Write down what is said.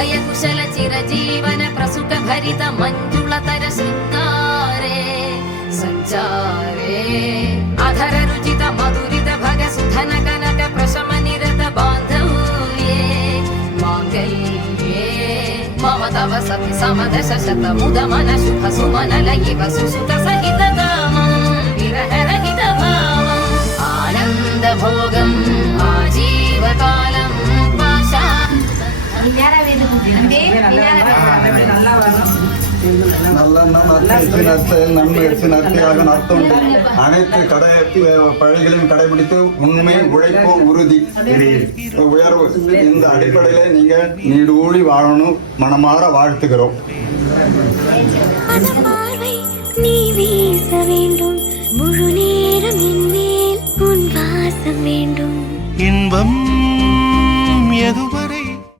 अभय कुशल चिरजीवन प्रसुख भरित मंजुलतर शृंगारे संचारे अधर रुचित मधुरित भग सुधन कनक प्रशम निरत बांधव्ये मांगल्ये मम तव सति समदश शत मुद मन शुभ सुमन लयिव सुसुत सहित कामं विरह रहित भावम् आनंद भोगम् आजीवकालम् அர்த்தம் அனைத்து பழகளையும் கடைபிடித்து உண்மை உழைப்பு உறுதி உயர்வு இந்த அடிப்படையில நீங்க நீடூழி வாழணும் மனமாற வாழ்த்துகிறோம். நீ வீச வேண்டும் முழு நேரம் என் மேல் உன் வாசம் வேண்டும் இன்பம் எதுவரை